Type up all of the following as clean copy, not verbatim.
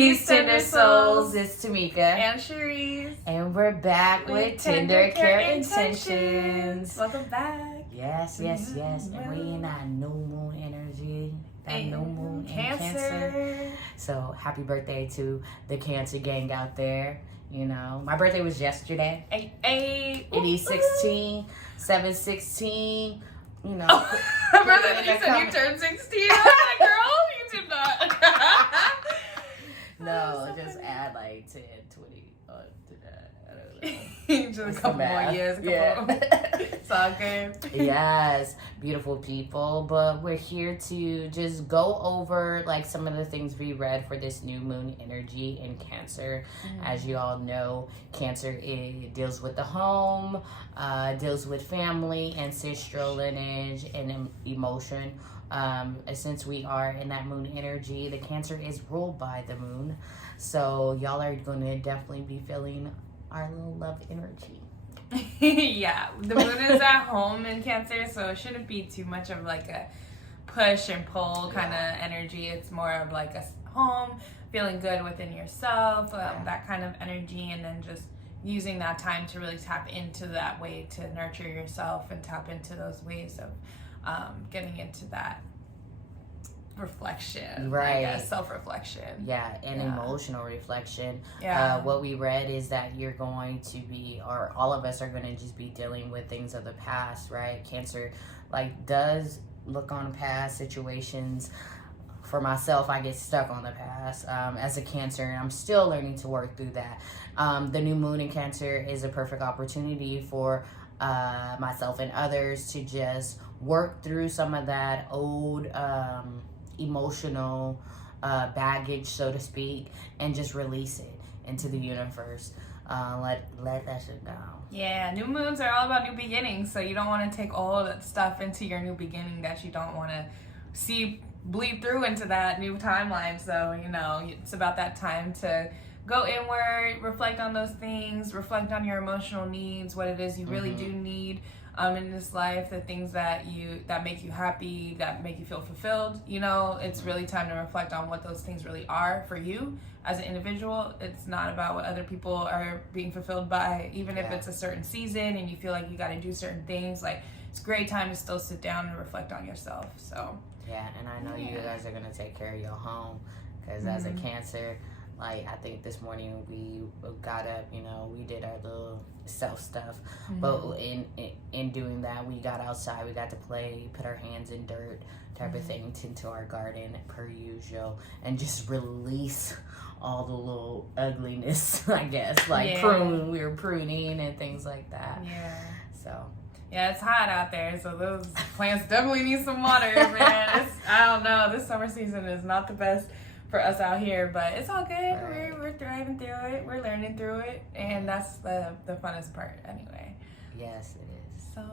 Peace, Tender Souls. It's Tamika. And Cherise. And we're back with Tender Care Intentions. Welcome back. Yes. And we in our new moon energy. That new moon in Cancer. So happy birthday to the Cancer gang out there. You know, my birthday was yesterday. 8/8. It is 16, 7/16. You know. I remember that you said you turned 16. I was like, girl, you did not. No, just add like 10, 20 to that. I don't know. Just a couple more years. It's all good. Yes, beautiful people. But we're here to just go over like some of the things we read for this new moon energy in Cancer. As you all know, Cancer deals with the home, deals with family, ancestral lineage, and emotion. Since we are in that moon energy, the Cancer is ruled by the moon. So y'all are going to definitely be feeling our little love energy. Yeah, the moon is at home in Cancer, so it shouldn't be too much of like a push and pull kind of energy. It's more of like a home, feeling good within yourself, that kind of energy, and then just using that time to really tap into that way to nurture yourself and tap into those ways of getting into that reflection, right? Self-reflection, and emotional reflection. Yeah. What we read is that you're going to be, or all of us are going to just be dealing with things of the past, right? Cancer like does look on past situations. For myself, I get stuck on the past as a Cancer, and I'm still learning to work through that. The new moon in Cancer is a perfect opportunity for myself and others to just work through some of that old emotional baggage, so to speak, and just release it into the universe. Let that shit down. Yeah, new moons are all about new beginnings, so you don't want to take all that stuff into your new beginning that you don't want to see bleed through into that new timeline. So, you know, it's about that time to go inward, reflect on those things, reflect on your emotional needs, what it is you really do need in this life, the things that make you happy, that make you feel fulfilled. You know, it's really time to reflect on what those things really are for you as an individual. It's not about what other people are being fulfilled by, even if it's a certain season and you feel like you got to do certain things. Like, it's a great time to still sit down and reflect on yourself. So yeah, and I know you guys are gonna take care of your home, because as a Cancer, like, I think this morning we got up, you know, we did our little self stuff, but in doing that, we got outside, we got to play, put our hands in dirt, type of thing, tend to our garden per usual, and just release all the little ugliness, I guess, like we were pruning and things like that. Yeah. So. Yeah, it's hot out there, so those plants definitely need some water, man. I don't know, this summer season is not the best for us out here, but it's all good. Right. We're thriving through it. We're learning through it, and that's the funnest part anyway. Yes, it is. So,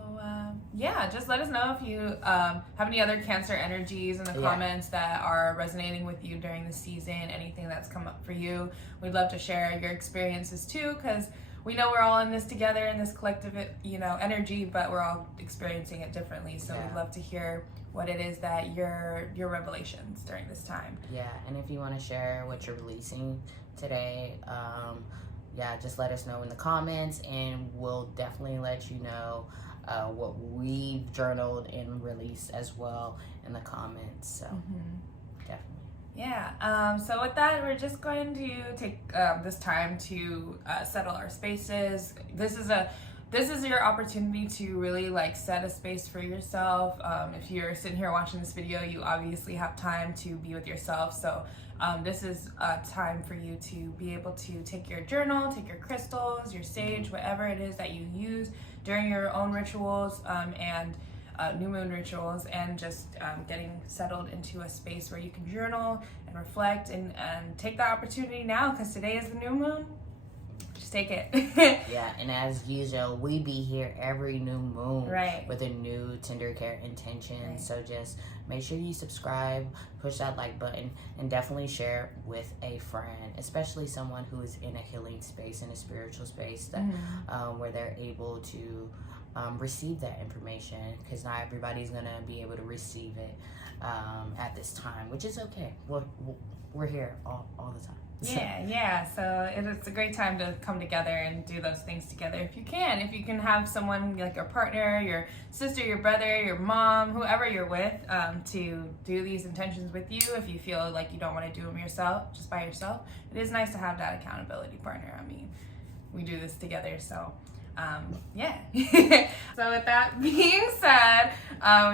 just let us know if you have any other Cancer energies in the comments that are resonating with you during the season, anything that's come up for you. We'd love to share your experiences too, because we know we're all in this together, in this collective, you know, energy, but we're all experiencing it differently. So we'd love to hear what it is that your revelations during this time. Yeah, and if you want to share what you're releasing today, just let us know in the comments, and we'll definitely let you know what we've journaled and released as well in the comments. So definitely. Yeah, so with that, we're just going to take this time to settle our spaces. This is your opportunity to really like set a space for yourself. If you're sitting here watching this video, you obviously have time to be with yourself. So this is a time for you to be able to take your journal, take your crystals, your sage, whatever it is that you use during your own rituals and new moon rituals, and just getting settled into a space where you can journal and reflect and take that opportunity now, because today is the new moon. Just take it. Yeah, and as usual, we be here every new moon with a new Tender Care intention. So just make sure you subscribe, push that like button, and definitely share with a friend, especially someone who is in a healing space, in a spiritual space, that where they're able to receive that information, because not everybody's gonna be able to receive it at this time, which is okay. We're here all the time. Yeah. So it's a great time to come together and do those things together if you can. If you can have someone like your partner, your sister, your brother, your mom, whoever you're with, to do these intentions with you. If you feel like you don't want to do them yourself, just by yourself, it is nice to have that accountability partner. I mean, we do this together, so. Yeah. So with that being said,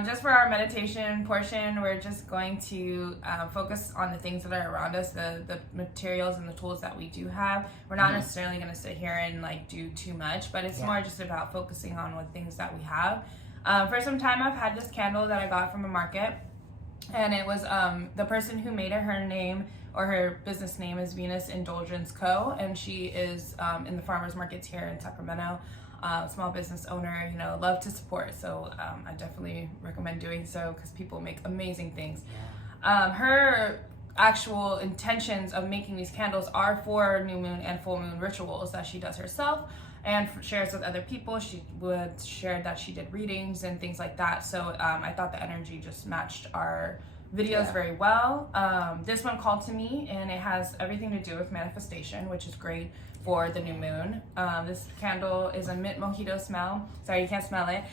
just for our meditation portion, we're just going to focus on the things that are around us, the materials and the tools that we do have. We're not necessarily going to sit here and like do too much, but it's more just about focusing on what things that we have. For some time, I've had this candle that I got from a market, and it was the person who made it, her name or her business name is Venus Indulgence Co. And she is in the farmers markets here in Sacramento. Small business owner, love to support. So I definitely recommend doing so because people make amazing things. Her actual intentions of making these candles are for new moon and full moon rituals that she does herself and shares with other people. She would share that she did readings and things like that. So I thought the energy just matched our videos very well. This one called to me, and it has everything to do with manifestation, which is great for the new moon. This candle is a mint mojito smell. Sorry, you can't smell it,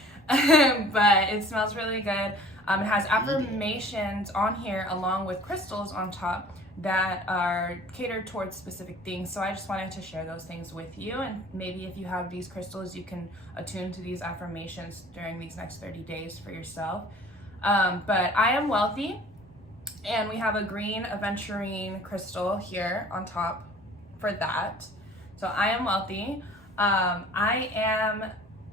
but it smells really good. It has affirmations on here along with crystals on top that are catered towards specific things. So I just wanted to share those things with you, and maybe if you have these crystals, you can attune to these affirmations during these next 30 days for yourself. But I am wealthy, and we have a green aventurine crystal here on top for that. So I am wealthy. I am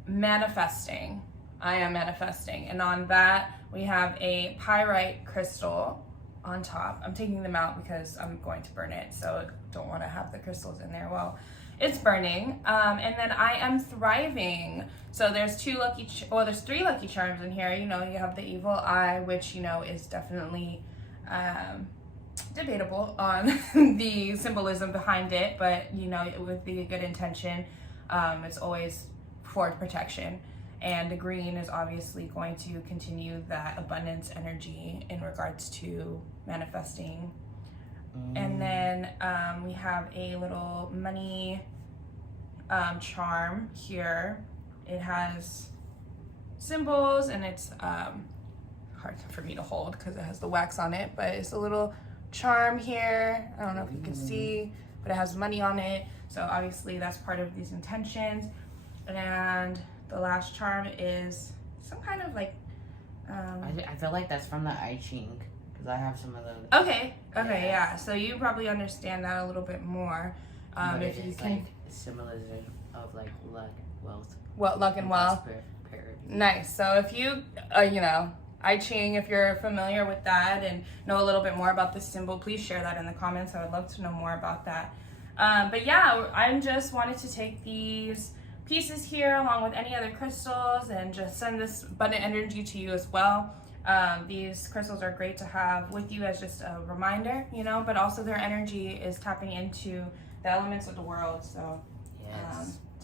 manifesting. And on that, we have a pyrite crystal on top. I'm taking them out because I'm going to burn it, so I don't want to have the crystals in there while it's burning. And then I am thriving. So there's there's 3 lucky charms in here. You have the evil eye, which, is definitely debatable on the symbolism behind it, but with the good intention, it's always for protection. And the green is obviously going to continue that abundance energy in regards to manifesting. And then we have a little money charm here. It has symbols, and it's hard for me to hold because it has the wax on it, but it's a little charm here. I don't know if you can see, but it has money on it. So obviously that's part of these intentions. And the last charm is some kind of like I feel like that's from the I Ching, because I have some of those. Okay, yeah. So you probably understand that a little bit more. If you can, like symbolism of like luck, wealth. Luck and wealth. Prosperity. Nice. So if you, I Ching, if you're familiar with that and know a little bit more about this symbol, please share that in the comments. I would love to know more about that. But yeah, I just wanted to take these pieces here along with any other crystals and just send this abundant energy to you as well. These crystals are great to have with you as just a reminder, but also their energy is tapping into the elements of the world. So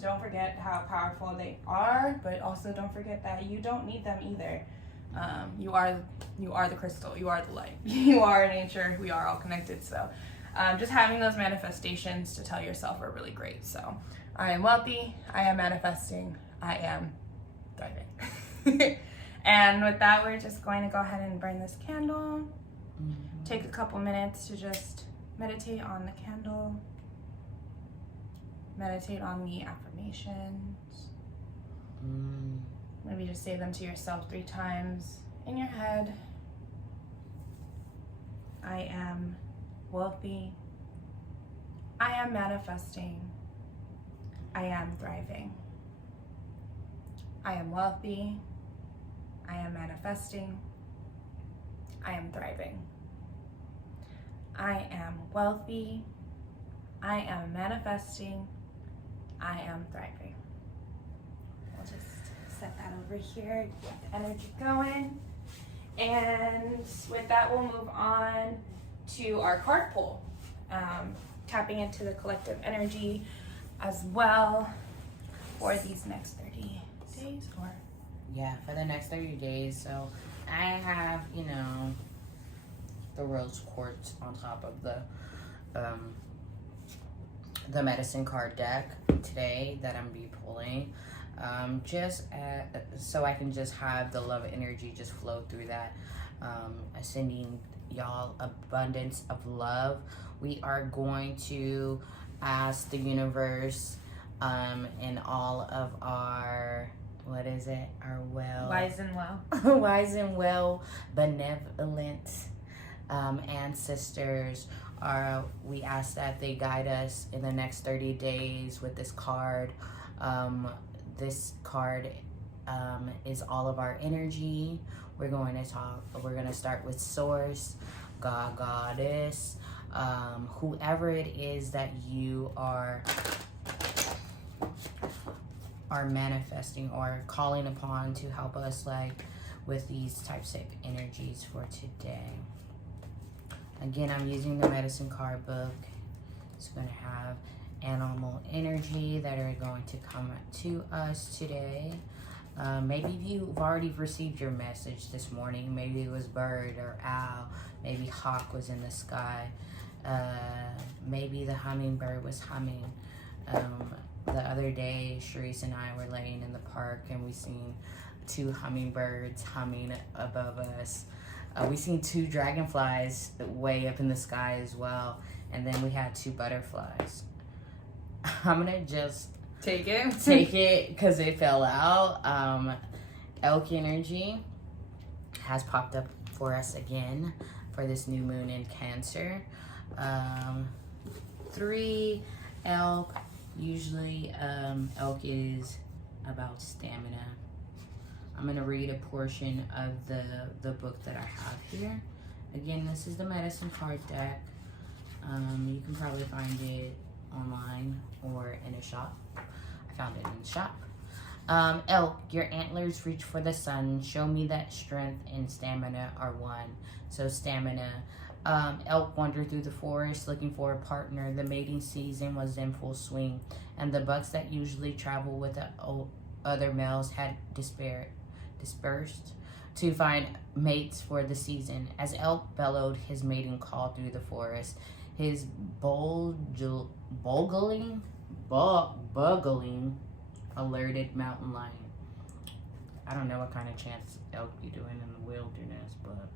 don't forget how powerful they are, but also don't forget that you don't need them either. You are the crystal, you are the light, you are nature, we are all connected. So just having those manifestations to tell yourself are really great. So I am wealthy, I am manifesting, I am thriving. And with that, we're just going to go ahead and burn this candle. Take a couple minutes to just meditate on the candle. Meditate on the affirmations. Maybe just say them to yourself 3 times in your head. I am wealthy. I am manifesting. I am thriving. I am wealthy. I am manifesting. I am thriving. I am wealthy. I am manifesting. I am thriving. We'll just set that over here, get the energy going. And with that, we'll move on to our card pull. Tapping into the collective energy as well for these next 30 days or... Yeah, for the next 30 days. So I have, the rose quartz on top of the the medicine card deck today that I'm be pulling, so I can just have the love energy just flow through that, sending y'all abundance of love. We are going to ask the universe, and all of our, what is it, our wise and well wise and well benevolent ancestors, we ask that they guide us in the next 30 days with this card. This card is all of our energy. We're going to start with source, God, goddess, whoever it is that you are manifesting or calling upon to help us, like, with these types of energies for today. Again, I'm using the medicine card book. It's going to have animal energy that are going to come to us today. Maybe you've already received your message this morning. Maybe it was bird or owl. Maybe hawk was in the sky. Maybe the hummingbird was humming. The other day, Sharice and I were laying in the park and we seen 2 hummingbirds humming above us. We seen 2 dragonflies way up in the sky as well. And then we had 2 butterflies. I'm gonna just take it because it fell out. Elk energy has popped up for us again for this new moon in Cancer. 3 elk. Usually elk is about stamina. I'm going to read a portion of the book that I have here. Again, this is the medicine card deck. You can probably find it online or in a shop. I found it in the shop. Elk, your antlers reach for the sun. Show me that strength and stamina are one. So stamina. Elk wandered through the forest looking for a partner. The mating season was in full swing, and the bucks that usually travel with the other males had dispersed to find mates for the season. As Elk bellowed his mating call through the forest, his buggling alerted mountain lion. I don't know what kind of chants elk be doing in the wilderness, but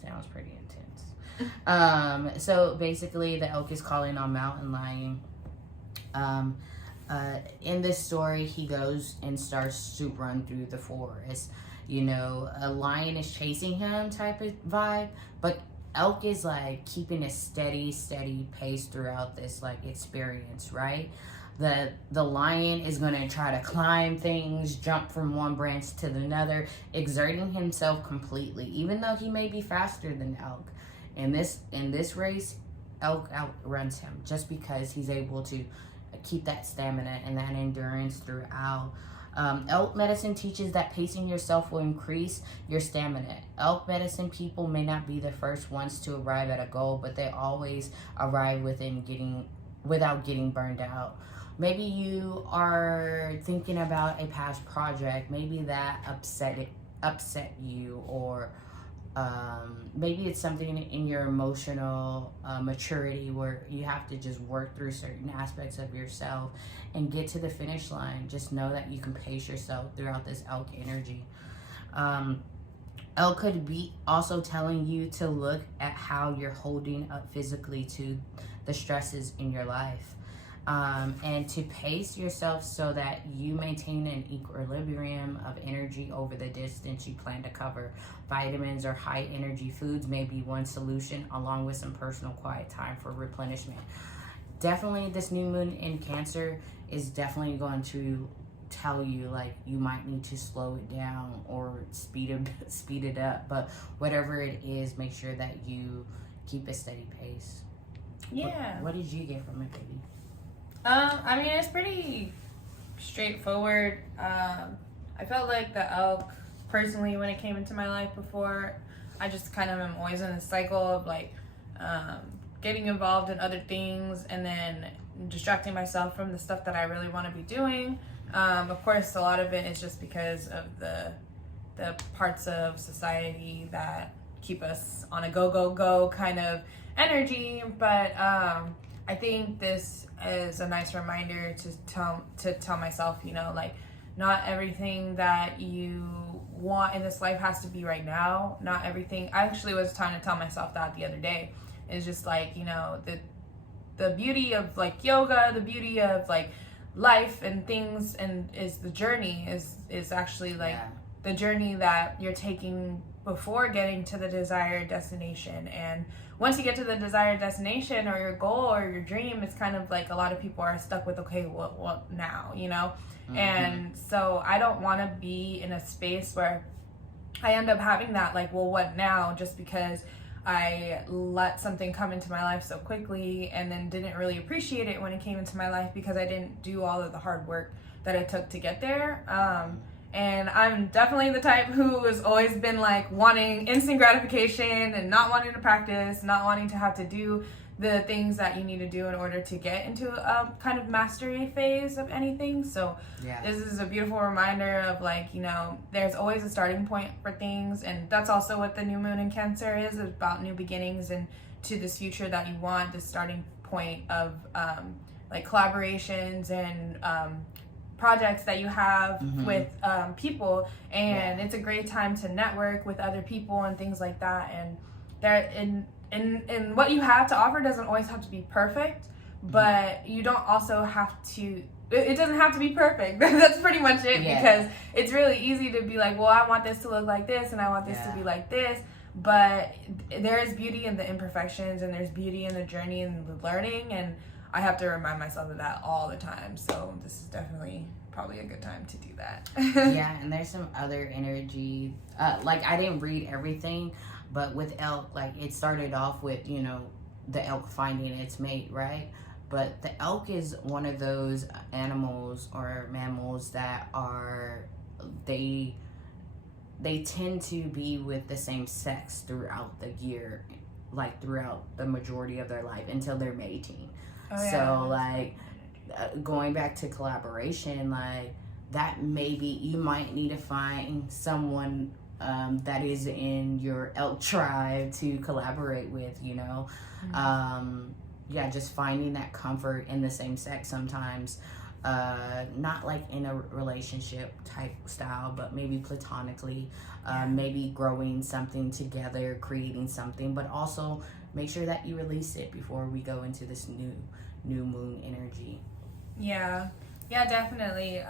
sounds pretty intense. So basically the elk is calling on mountain lion. In this story, he goes and starts to run through the forest. You know, a lion is chasing him type of vibe, but elk is like keeping a steady pace throughout this like experience, right? The lion is going to try to climb things, jump from one branch to another, exerting himself completely, even though he may be faster than elk. In this race, elk outruns him just because he's able to keep that stamina and that endurance throughout. Elk medicine teaches that pacing yourself will increase your stamina. Elk medicine people may not be the first ones to arrive at a goal, but they always arrive without getting burned out. Maybe you are thinking about a past project. Maybe that upset you, or maybe it's something in your emotional maturity where you have to just work through certain aspects of yourself and get to the finish line. Just know that you can pace yourself throughout this elk energy. Elk could be also telling you to look at how you're holding up physically to the stresses in your life. And to pace yourself so that you maintain an equilibrium of energy over the distance you plan to cover. Vitamins or high energy foods may be one solution, along with some personal quiet time for replenishment. Definitely this new moon in Cancer is definitely going to tell you like you might need to slow it down or speed it up, but whatever it is, make sure that you keep a steady pace. Yeah. What did you get from it, baby? I mean, it's pretty straightforward. I felt like the elk, personally, when it came into my life before, I just kind of am always in a cycle of like getting involved in other things and then distracting myself from the stuff that I really want to be doing. Of course, a lot of it is just because of the parts of society that keep us on a go kind of energy, but I think this is a nice reminder to tell myself, you know, like, not everything that you want in this life has to be right now. Not everything. I actually was trying to tell myself that the other day. It's just like, you know, the beauty of like yoga, the beauty of like life and things, and is the journey is actually like the journey that you're taking before getting to the desired destination. And once you get to the desired destination or your goal or your dream, it's kind of like a lot of people are stuck with, okay, what now, you know? And so I don't want to be in a space where I end up having that, like, well, what now, just because I let something come into my life so quickly and then didn't really appreciate it when it came into my life because I didn't do all of the hard work that it took to get there. And I'm definitely the type who has always been like wanting instant gratification and not wanting to practice, not wanting to have to do the things that you need to do in order to get into a kind of mastery phase of anything. So this is a beautiful reminder of like, you know, there's always a starting point for things. And that's also what the new moon in Cancer is about, new beginnings and to this future that you want, this starting point of like collaborations and projects that you have with people, and it's a great time to network with other people and things like that. And there and what you have to offer doesn't always have to be perfect, but you don't also have to, it doesn't have to be perfect. That's pretty much it, because it's really easy to be like, well, I want this to look like this and I want this to be like this, but there is beauty in the imperfections and there's beauty in the journey and the learning, and I have to remind myself of that all the time. So this is definitely probably a good time to do that. And there's some other energy. Like, I didn't read everything, but with elk, like, it started off with, you know, the elk finding its mate, right? But the elk is one of those animals or mammals that are, they tend to be with the same sex throughout the year, like throughout the majority of their life until they're mating. So like going back to collaboration, like that, maybe you might need to find someone that is in your elk tribe to collaborate with, you know. Just finding that comfort in the same sex sometimes, not like in a relationship type style, but maybe platonically, maybe growing something together, creating something, but also make sure that you release it before we go into this new moon energy. Yeah, definitely.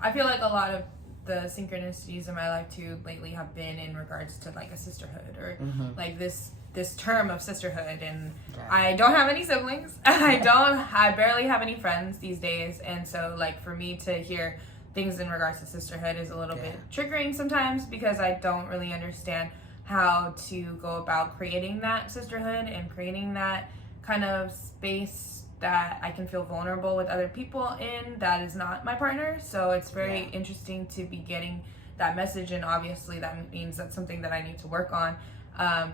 I feel like a lot of the synchronicities in my life too lately have been in regards to like a sisterhood or like this term of sisterhood. And I don't have any siblings. I barely have any friends these days, and so like for me to hear things in regards to sisterhood is a little bit triggering sometimes, because I don't really understand how to go about creating that sisterhood and creating that kind of space that I can feel vulnerable with other people in that is not my partner. So it's very interesting to be getting that message, and obviously that means that's something that I need to work on,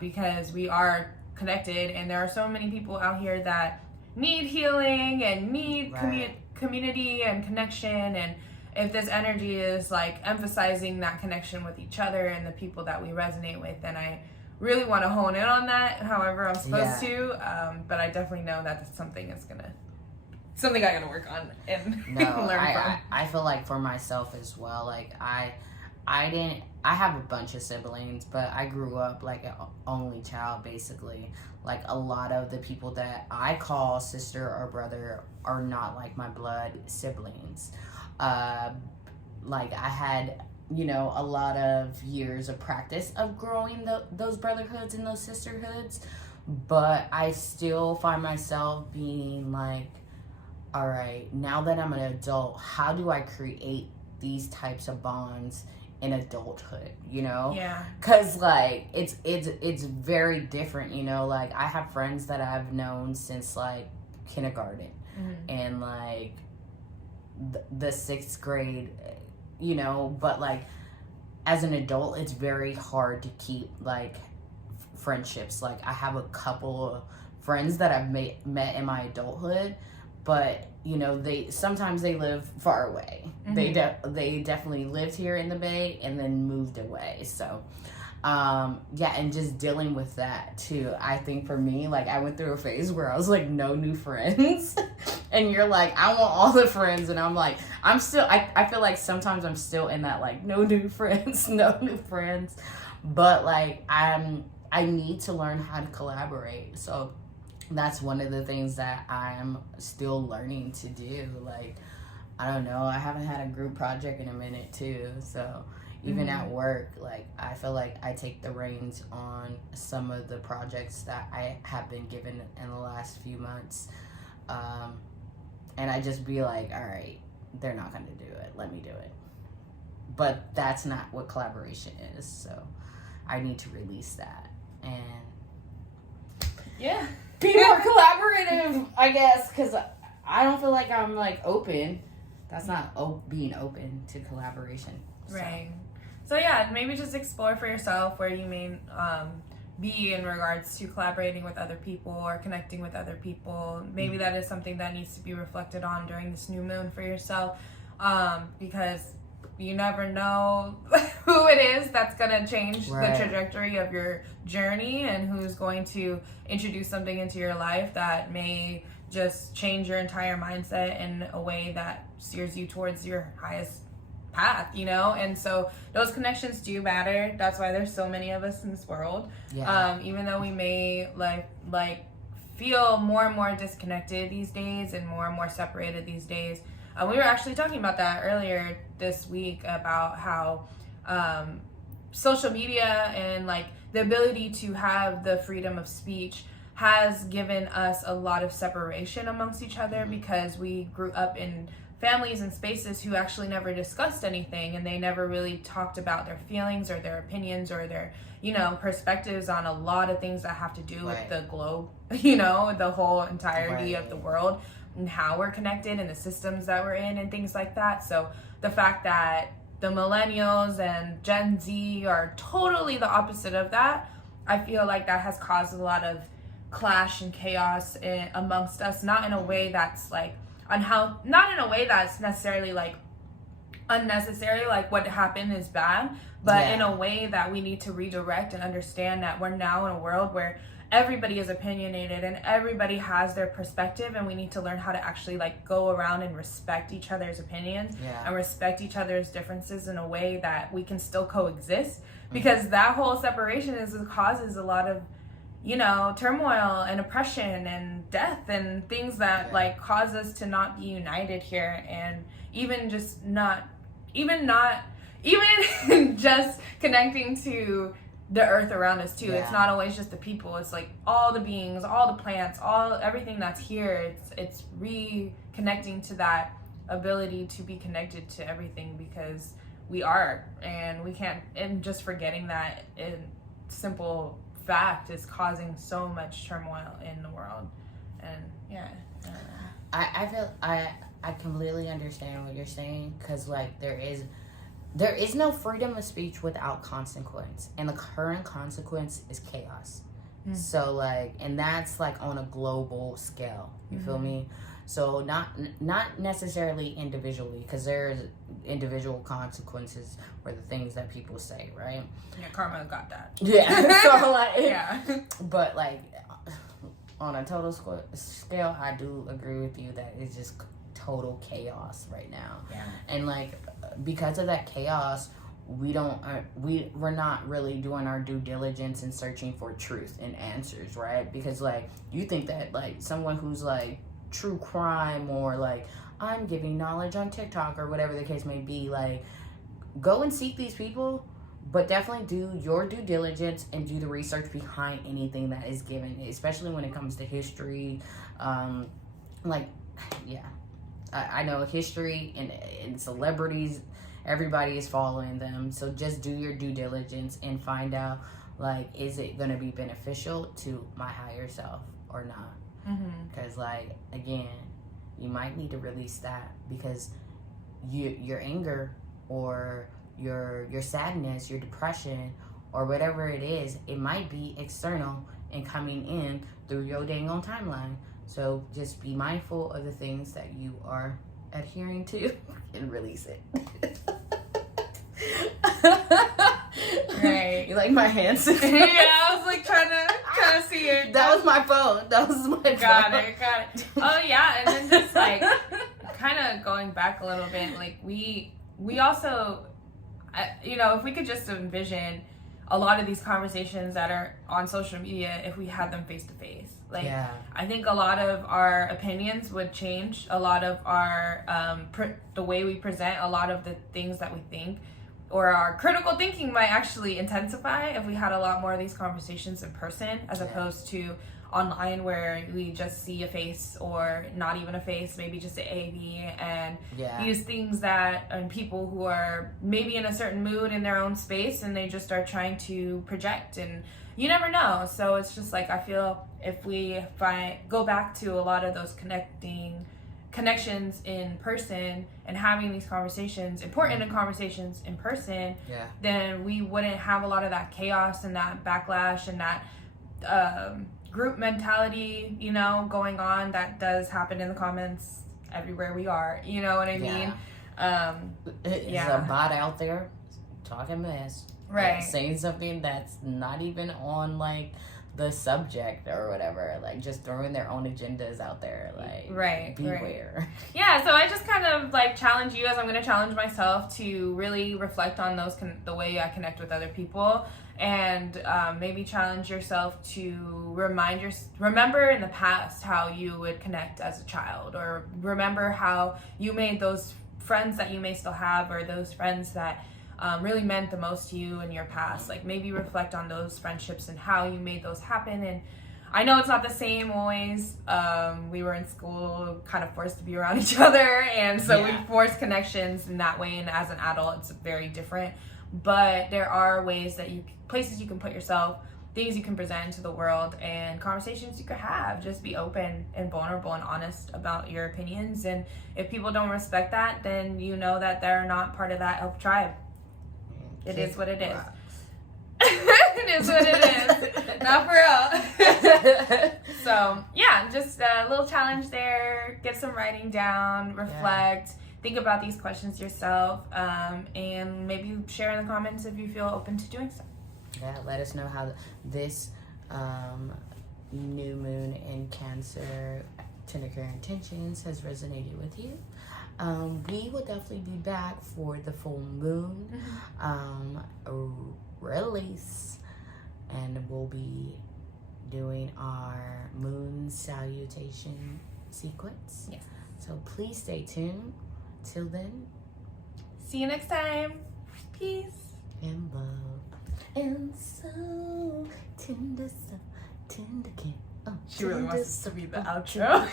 because we are connected and there are so many people out here that need healing and need community and connection. And if this energy is like emphasizing that connection with each other and the people that we resonate with, then I really want to hone in on that however I'm supposed to, but I definitely know that it's something I gotta work on and learn from. I feel like for myself as well, like I have a bunch of siblings, but I grew up like an only child basically. Like a lot of the people that I call sister or brother are not like my blood siblings. Like I had, you know, a lot of years of practice of growing those brotherhoods and those sisterhoods, but I still find myself being like, all right, now that I'm an adult, how do I create these types of bonds in adulthood, you know? Because like it's very different, you know. Like I have friends that I've known since like kindergarten and like the 6th grade, you know, but like as an adult it's very hard to keep like friendships. Like I have a couple of friends that I've met in my adulthood, but you know, they sometimes live far away. They definitely lived here in the Bay and then moved away. So Yeah, and just dealing with that too. I think for me, like, I went through a phase where I was like, no new friends. And you're like, I want all the friends. And I'm like, I feel like sometimes I'm still in that, like, no new friends, no new friends. But like, I need to learn how to collaborate. So that's one of the things that I'm still learning to do. Like, I don't know, I haven't had a group project in a minute too. So even at work, like, I feel like I take the reins on some of the projects that I have been given in the last few months. And I just be like, all right, they're not going to do it. Let me do it. But that's not what collaboration is. So I need to release that. And yeah, be more collaborative, I guess, because I don't feel like I'm, like, open. That's not being open to collaboration. So. Right. So yeah, maybe just explore for yourself where you may be in regards to collaborating with other people or connecting with other people. Maybe that is something that needs to be reflected on during this new moon for yourself, because you never know who it is that's going to change the trajectory of your journey, and who's going to introduce something into your life that may just change your entire mindset in a way that steers you towards your highest path, you know? And so those connections do matter. That's why there's so many of us in this world. Yeah. Even though we may like feel more and more disconnected these days and more separated these days. We were actually talking about that earlier this week about how social media and like the ability to have the freedom of speech has given us a lot of separation amongst each other, because we grew up in families and spaces who actually never discussed anything, and they never really talked about their feelings or their opinions or their, you know, perspectives on a lot of things that have to do with the globe, you know, the whole entirety of the world and how we're connected and the systems that we're in and things like that. So the fact that the millennials and Gen Z are totally the opposite of that, I feel like that has caused a lot of clash and chaos amongst us, not in a way that's like not in a way that's necessarily like unnecessary, like what happened is bad, but in a way that we need to redirect and understand that we're now in a world where everybody is opinionated and everybody has their perspective, and we need to learn how to actually like go around and respect each other's opinions and respect each other's differences in a way that we can still coexist, because that whole separation causes a lot of, you know, turmoil and oppression and death and things that like cause us to not be united here, and even just just connecting to the earth around us too. It's not always just the people, it's like all the beings, all the plants, everything that's here. It's reconnecting to that ability to be connected to everything, because we are, and we can't, and just forgetting that in simple fact is causing so much turmoil in the world. And I feel I completely understand what you're saying, because like there is no freedom of speech without consequence, and the current consequence is chaos. So like, and that's like on a global scale, you feel me? So not necessarily individually, because there's individual consequences for the things that people say, right? Yeah, karma got that. Yeah. So like, but like on a total scale, I do agree with you that it's just total chaos right now. Yeah. And like, because of that chaos, we're not really doing our due diligence and searching for truth and answers, right? Because like, you think that like someone who's like true crime, or like I'm giving knowledge on TikTok or whatever the case may be, like go and seek these people, but definitely do your due diligence and do the research behind anything that is given, especially when it comes to history. I know history and celebrities, everybody is following them, so just do your due diligence and find out, like, is it going to be beneficial to my higher self or not? Because like, again, you might need to release that, because your anger or your sadness, your depression, or whatever it is, it might be external and coming in through your dang on timeline. So just be mindful of the things that you are adhering to and release it. Right. You like my hands? Yeah, I was like trying to see it. That was my phone. That was my phone. Got it. Oh yeah, and then just like kind of going back a little bit, like we also, you know, if we could just envision a lot of these conversations that are on social media, if we had them face to face, like I think a lot of our opinions would change, a lot of our the way we present, a lot of the things that we think, or our critical thinking might actually intensify if we had a lot more of these conversations in person, as opposed to online, where we just see a face, or not even a face, maybe just an AV, and use things that, and people who are maybe in a certain mood in their own space, and they just start trying to project, and you never know. So it's just like, I feel if we go back to a lot of those connections in person and having these conversations, important conversations in person, then we wouldn't have a lot of that chaos and that backlash and that group mentality, you know, going on that does happen in the comments everywhere we are. You know what I mean? There's a bot out there talking mess, right? Saying something that's not even on like the subject or whatever, like just throwing their own agendas out there, like beware. Yeah, so I just kind of like challenge you, as I'm going to challenge myself, to really reflect on those the way I connect with other people, and maybe challenge yourself to remember in the past how you would connect as a child, or remember how you made those friends that you may still have, or those friends that really meant the most to you in your past. Like maybe reflect on those friendships and how you made those happen. And I know it's not the same always. We were in school kind of forced to be around each other, and so we forced connections in that way, and as an adult it's very different. But there are ways that places you can put yourself, things you can present to the world, and conversations you could have. Just be open and vulnerable and honest about your opinions, and if people don't respect that, then you know that they're not part of that elf tribe. It is what it is. It is what it is. Not for real. So, yeah, just a little challenge there. Get some writing down, reflect, think about these questions yourself, and maybe share in the comments if you feel open to doing so. Yeah, let us know how this new moon in Cancer, Tender Intentions, has resonated with you. We will definitely be back for the full moon release, and we'll be doing our moon salutation sequence. Yes. So please stay tuned. Till then, see you next time. Peace and love, and so tender, can. She really wants to be the outro.